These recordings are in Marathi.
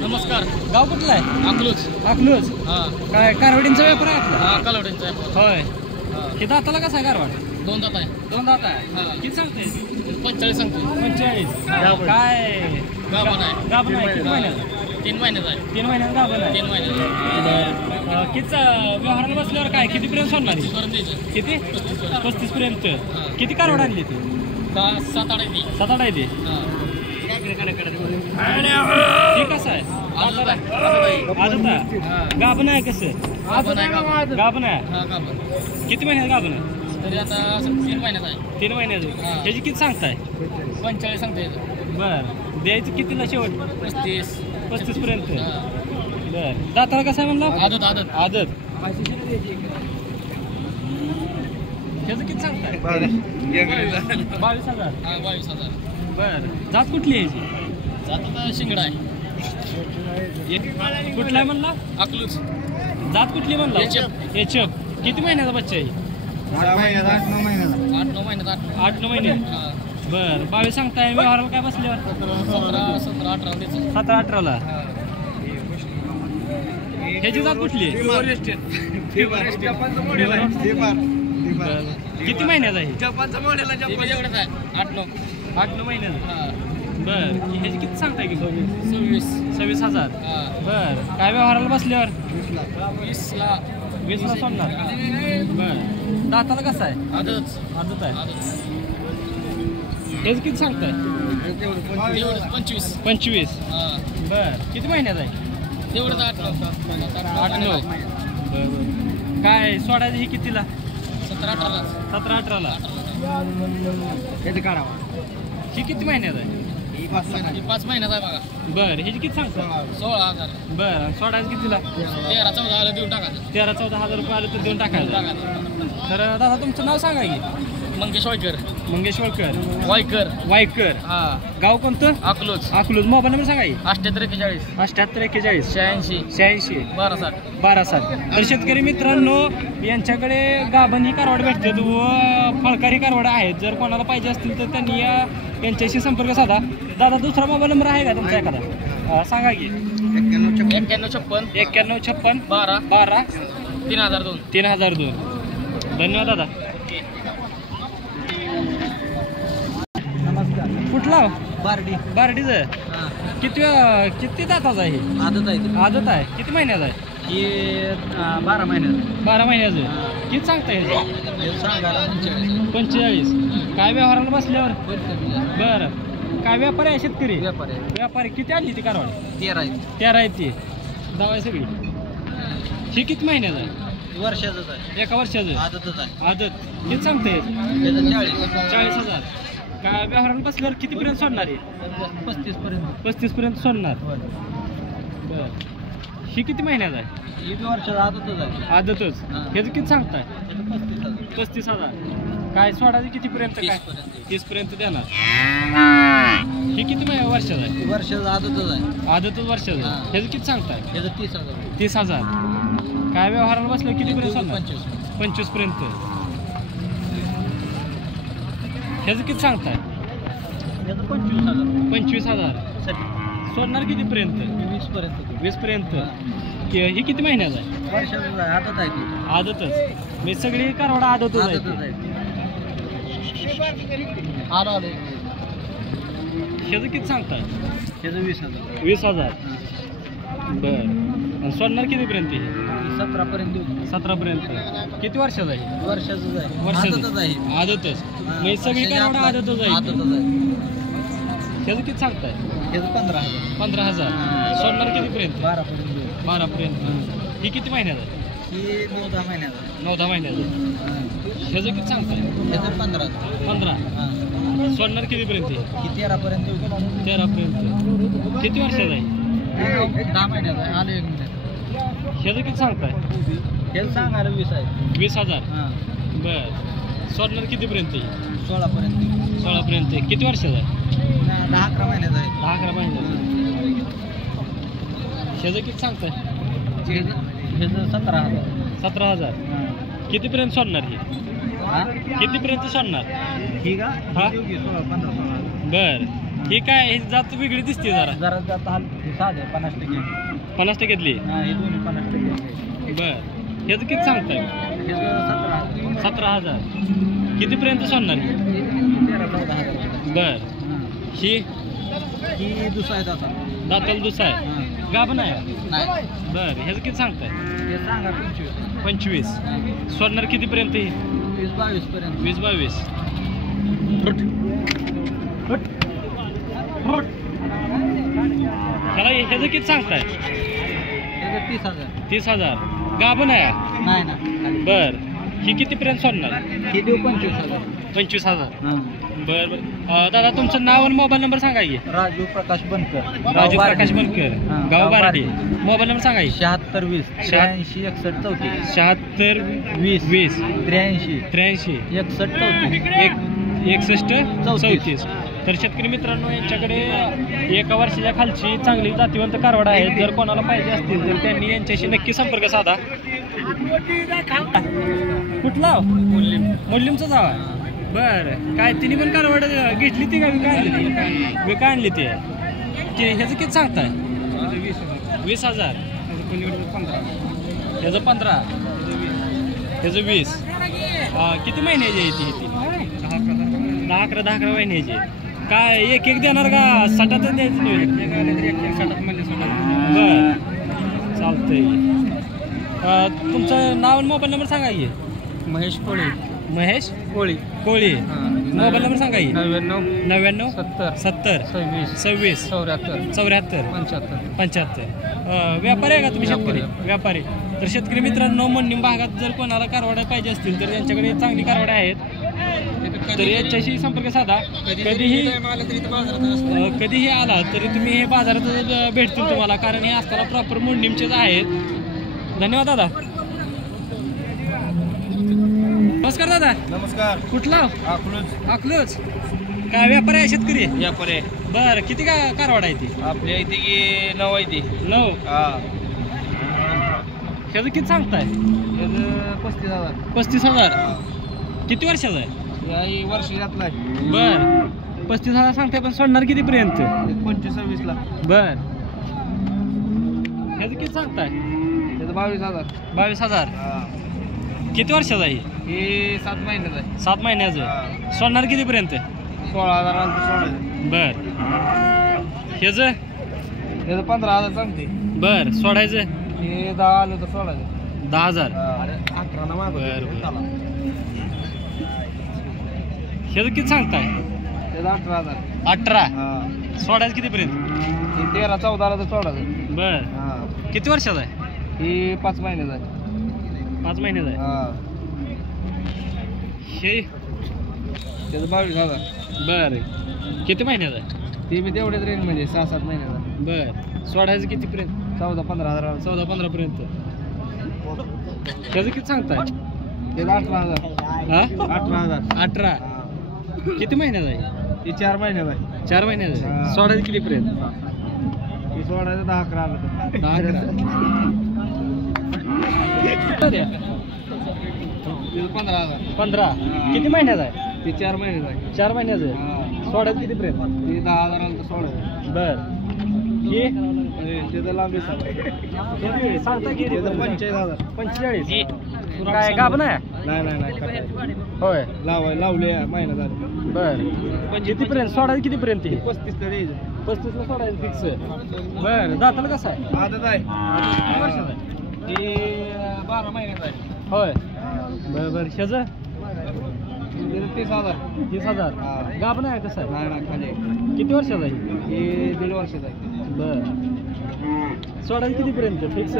नमस्कार. गाव कुठलं आहे? अकलूज. अकलूज. हां. काय कारवडींचा व्यापार आहे आपला? हां, कालवडींचा आहे. होय. हां. किती दाताला कसा आहे कारवाड? 2 दात आहे. 2 दात आहे. हां. किती सांगते? 45 सांगतो. 45. गाभण. काय गाभण आहे. गाभण आहे किती महिन्यात? 3 महिन्याचा आहे. 3 महिन्यात गाभण आहे. 3 महिन्याचा. किती व्यवहाराला बसल्यावर काय किती पर्यंत सोडणार आहे? करून द्यायचं. किती? 35 पर्यंत. किती कारवड आणली ती? 7-8 आहे ती. 7-8 आहे ती. हां. ती कसं आहे? आदत आहे. आदत आहे. हां. गाभण आहे कसं? गाभण आहे, गाभण. गाभण आहे. हां, गाभण. किती महिन्यात गाभण आहे? तरी आता असं 3 महिन्याचा आहे. 3 महिन्याचं. हां. त्याची किती सांगताय? 45 सांगता येतं. बर द्यायचं कितीला शेवट? 35 पर्यंत. हां. बर दाताला कसं आहे म्हणलं? आदत आदत. आदत. त्याचं किती सांगताय? 22,000. हां, 22,000. बर जात कुठली आहे याची? जात आता शिंगडा आहे. कुठला आहे म्हणला? अकलूज. जात कुठली म्हणला? HF. HF. किती महिन्याचा बच्चा आहे? 8-9 महिन्यात 8-9 महिने. हां. बर 22 सांगताय. व्यवहाराला काय बसल्यावर? 17-18 द्यायचं. 17-18ला. हां. ह्याची जात कुठली आहे? बरं. किती महिन्याचा आहे? ते बी एवढंच आहे. 8-9. 8-9 महिन्याचा. हां. बर ह्याची किती सांगताय की? 26,000. 26,000. हां. बर काय व्यवहाराला बसल्यावर? 20ला. 20ला सोडणार. बर दाताला कसं आहे? आदत. आदत आहे. आदत. ह्याचं किती सांगताय? तेवढंच 25. 25. हां. बर किती महिन्याचा आहे? तेवढंच 8-9. 8-9. बर काय सोडायचं ही कितीला? 17-18ला. 17-18ला. ही किती महिन्याचा आहे? 5 महिन्याचा आहे बघा. बर ह्याची किती सांगता? 16,000. बर सोडायचं कितीला? 13-14 देऊन टाकायचं. 13-14 हजार रुपये आले तर देऊन टाकायचं. टाकायचं. तर दादा तुमचं नाव सांगा की? मंगेश वायकर. मंगेशवरकर वायकर. वायकर. हां. गाव कोणतं? अकलूज. अकलूज. मोबाईल नंबर सांगा की? 7841 7841 86 86 1260. 12-7. तर शेतकरी मित्रांनो यांच्याकडे गाभण ही कारवाड भेटतात व फळकारी कारवाड आहेत. जर कोणाला पाहिजे असतील तर त्यांनी यांच्याशी संपर्क साधा. दादा दुसरा मोबाईल नंबर आहे का तुमचा एखादा? सांगा की? 9156 9156 12 12 3002. 3002. धन्यवाद दादा. कुठला? बारडी. बारडीचं. किती दाताचा आहे? आदत आहे. आदत आहे. किती महिन्याचा आहे? हे 12 महिन्यात. 12 महिन्याचं. किती सांगता ह्याचं? सांगायला 45. काय व्यवहाराला बसल्यावर? बरं काय व्यापारी आहे? शेतकरी व्यापारी. व्यापारी. किती आणली ती कारवाड? 13 आहे. 13 आहे ती. दवाई सगळी. ही किती महिन्याचं आहे? वर्षाचंच आहे. 1 वर्षाचं. आदतच आहे. आदत. किती सांगते? त्याचं 40,000. काय व्यवहाराला बसल्यावर कितीपर्यंत सोडणार आहे? 35 पर्यंत. 35 पर्यंत सोडणार. बरं ही किती महिन्याचा आहे? ही वर्षाचं आदतच आहे. आदतच. हां. ह्याचं किती सांगताय? 35,000. 35,000. काय सोडायचं कितीपर्यंत? काय 30 पर्यंत देणार. ही किती वर्षाचा आहे? वर्षाचं आदतच आहे. आदतच वर्षाचं. हां. ह्याचं किती सांगताय? त्याचं 30,000. 30,000. काय व्यवहाराला बसलं कितीपर्यंत सोडणार? 25. 25 पर्यंत. ह्याचं किती सांगताय? त्याचं 25,000. 25,000. सोडणार कितीपर्यंत? 20 पर्यंत. 20 पर्यंत. ही किती महिन्याचा आहे? वर्षाचं आहे. आदत आहे ती. आदतच. मी सगळी कारवाडा आदतच आदतच आहे. आहे. आलो. ह्याचं किती सांगताय? त्याचं 20,000. 20,000. बरं आणि सोडणार कितीपर्यंत? 17 पर्यंत देऊ. 17 पर्यंत. किती वर्षाचा आहे? वर्षाचंच आहे. वर्षाचं. आदतच आहे. आदतच. मी सगळी कारवाडा आदतच आहे. आदतच आहे. ह्याचं किती सांगताय? त्याचं 15,000. 15,000. सोडणार कितीपर्यंत? 12 पर्यंत देऊ. 12 पर्यंत. ही किती महिन्याचा आहे? ही 9-10 महिन्याचा. 9-10 महिन्याचं. ह्याचं किती सांगताय? त्याचं 15. 15. हां. सोडणार कितीपर्यंत? ही 13 पर्यंत देऊ. 13 पर्यंत. किती वर्षाचा आहे? 10 महिन्याचा आहे. आलो 1 मिनिट. ह्याचं किती सांगताय? हे सांगायला 20 आहे. 20,000. हां. बरं सोडणार कितीपर्यंत? 16 पर्यंत. 16 पर्यंत. किती वर्षाचा आहे? 10-11 महिन्याचा आहे. 10-11 महिन्याचा. ह्याचं किती सांगताय? ह्याचं 17,000. 17,000. कितीपर्यंत सोडणार ही? हां. कितीपर्यंत सोडणार? ही का? हां. 16-15. बर ही काय ही जात वेगळी दिसते जरा जरा जात साधे 50%. 50 घेतली. हा हे दोन्ही 50%. बर ह्याचं किती सांगताय? हे 17,000. 17,000. कितीपर्यंत सोडणार? 13-14,000. बर ही ही दुसरा आहे आता. दाताला दुसरा आहे. हा. गाभण आहे. नाही बर ह्याचं किती सांगताय? हे सांगा 25. 25. सोडणार कितीपर्यंत ही? 20-22 पर्यंत. 20-22. त्याला ह्याचं किती सांगताय? हे 30,000. 30,000. गाभण आहे. नाही ना. बर ही कितीपर्यंत सोडणार? हे देऊ 25,000. 25,000. हा. बर बर दादा तुमचं नाव आणि मोबाईल नंबर सांगा की. राजू प्रकाश बनकर. राजू प्रकाश बनकर. हा, गाव गाव बारडी. बारडी. मोबाईल नंबर सांगा की. 76 20 83 61 34. 76 20 20 83 83 61 34. 61 34. तर शेतकरी मित्रांनो यांच्याकडे एका वर्षाच्या खालची चांगली जातीवंत कारवड आहेत. जर कोणाला पाहिजे असतील तर त्यांनी यांच्याशी नक्की संपर्क साधा. कुठला? मुल्लिमचा जावा. बर काय तिने पण कारवड घेतली ती का विका आणली ती? विका आणली ती. ह्याचं किती सांगताय? 20,000. ह्याचं 15. ह्याचं 20. किती महिन्याची आहे ती? 10-11 महिन्याची. काय एक देणार का 60 द्यायचं नाही? बर चालतंय. तुमचं नाव आणि मोबाईल नंबर सांगा की. महेश कोळी. महेश कोळी. कोळी. मोबाईल नंबर सांगा की. 99 70 70 26 74 74 75. 75. व्यापारी आहे का तुम्ही? शेतकरी व्यापारी. तर शेतकरी मित्रांनो मंडी भागात जर कोणाला कारवड्या पाहिजे असतील तर त्यांच्याकडे चांगली कारवड्या आहेत. तर याच्याशी संपर्क साधा. कधीही आला तरी तुम्ही हे बाजारात भेटतील तुम्हाला, कारण हे असताना प्रॉपर मुंडीमचेच आहेत. धन्यवाद दादा. नमस्कार दादा. नमस्कार. कुठला? अकलूज. काय व्यापारी आहे? शेतकरी व्यापारी. बर किती का कारवाड आहे ती? आपल्या इथे की 9 आहे ती. 9. हा. ह्याचं किती सांगताय? 35,000. 35,000. किती वर्षाचा आहे? याही वर्षी घातलाय. बर 35,000 सांगताय, पण सोडणार कितीपर्यंत? 25-26 ला. बर ह्याचं किती सांगताय? त्याचं 22,000. 22,000. किती वर्षाचा आहे? हे 7 महिन्याचं आहे. 7 महिन्याचं. सोडणार कितीपर्यंत? 16,000 सोडायचं. बर ह्याचं? त्याचं 15,000 सांगते. बर सोडायचं? हे 10 आलं तर सोडायचं. 10,000. 11 ना मागं. बरं. ह्याचं किती सांगताय? त्याचं 18,000. 18. हा. सोडायचं कितीपर्यंत? हे 13-14 तर सोडायचं. बर हा. किती वर्षाचा आहे? हे 5 महिन्याचं आहे. 5 महिन्याचा आहे. हा. हे त्याचं 22,000. बर किती महिन्याचा आहे? ते मी तेवढेच रेंज म्हणजे 6-7 महिन्याचा. बर सोडायचं कितीपर्यंत? 14-15,000. 14-15 पर्यंत. त्याचं किती सांगताय? त्याचं 18,000. हा 18,000. 18. किती महिन्याचा आहे? ते 4 महिन्याचा आहे. 4 महिन्याचा आहे. हा. सोडायचं कितीपर्यंत? ते सोडायचं 10-11 आलं तर. 10-11. त्याचं 15,000. 15. हा. किती महिन्याचा आहे? ते 4 महिन्याचं आहे. 4 महिन्याचं आहे. हा. सोडायचं कितीपर्यंत? ते 10,000 आलं तर सोडायचं. बर हे त्याचं लांबी सांगता किती? 45,000. 45. काय गाभण आहे? नाही होय लावले महिना झाला. बर कितीपर्यंत सोडायचं? कितीपर्यंत? 35 ला द्यायचं. 35 ला सोडायचं फिक्स. बर दाताला कसं आहे? आदत आहे. किती वर्षाचं आहे? ते 12 महिन्याचं आहे. होय बर बर ह्याचं? 30,000. 30,000. हा. गाभण आहे कसं आहे? नाही खाली. किती वर्षाचं आहे? हे 1.5 वर्षाचं आहे. बर सोडायचं कितीपर्यंत फिक्स?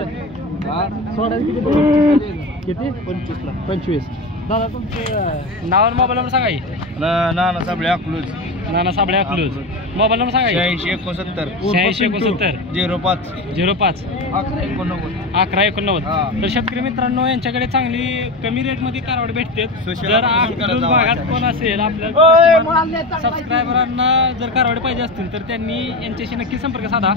हा. सोडायचं कितीपर्यंत? किती? 25 ला. 25. दादा तुमचं नाव आणि मोबाईल नंबर सांगा की. नाना साबळे अकलूज. नाना साबळे अकलूज. मोबाईल नंबर सांगा की. 86-69 86-69 05 05 11-89. 11-89. हा. तर शेतकरी मित्रांनो यांच्याकडे चांगली कमी रेटमध्ये कारवड भेटते. सुशीला जर फोन अकलूज करायचा भागात आवाज कोण असेल आपल्या सबस्क्रायबरांना जर कारवड पाहिजे असतील तर त्यांनी यांच्याशी नक्की संपर्क साधा.